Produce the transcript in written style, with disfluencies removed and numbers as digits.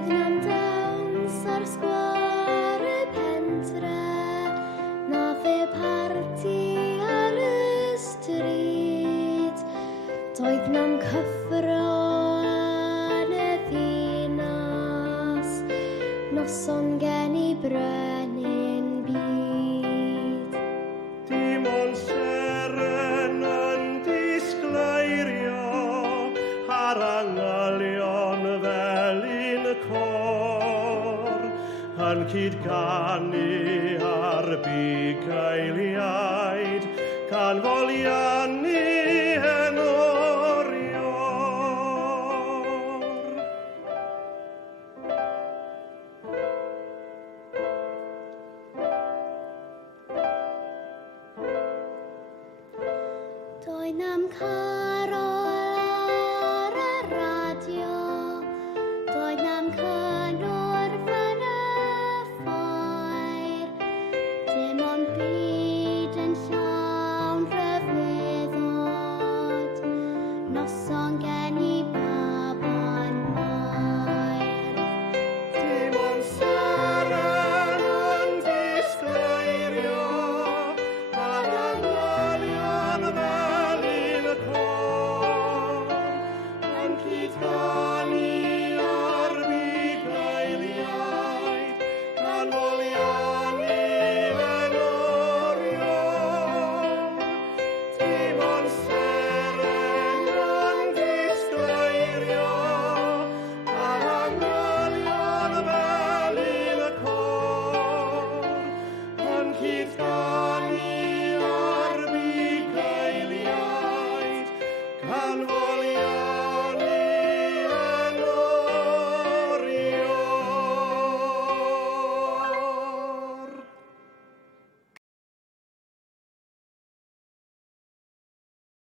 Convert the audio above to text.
Doedd na'm dawns ar sgwâr y pentre, na the parti ar y stryd. Doedd na'm cyffro yn y ddinas, noson gen i brenin byd. Dim ond seren yn disgleirio ar angalion fel un cor, yn cydganu ar bugeiliaid, can foliannu yn orior. Doedd na'm carol ar y radio, doedd na'm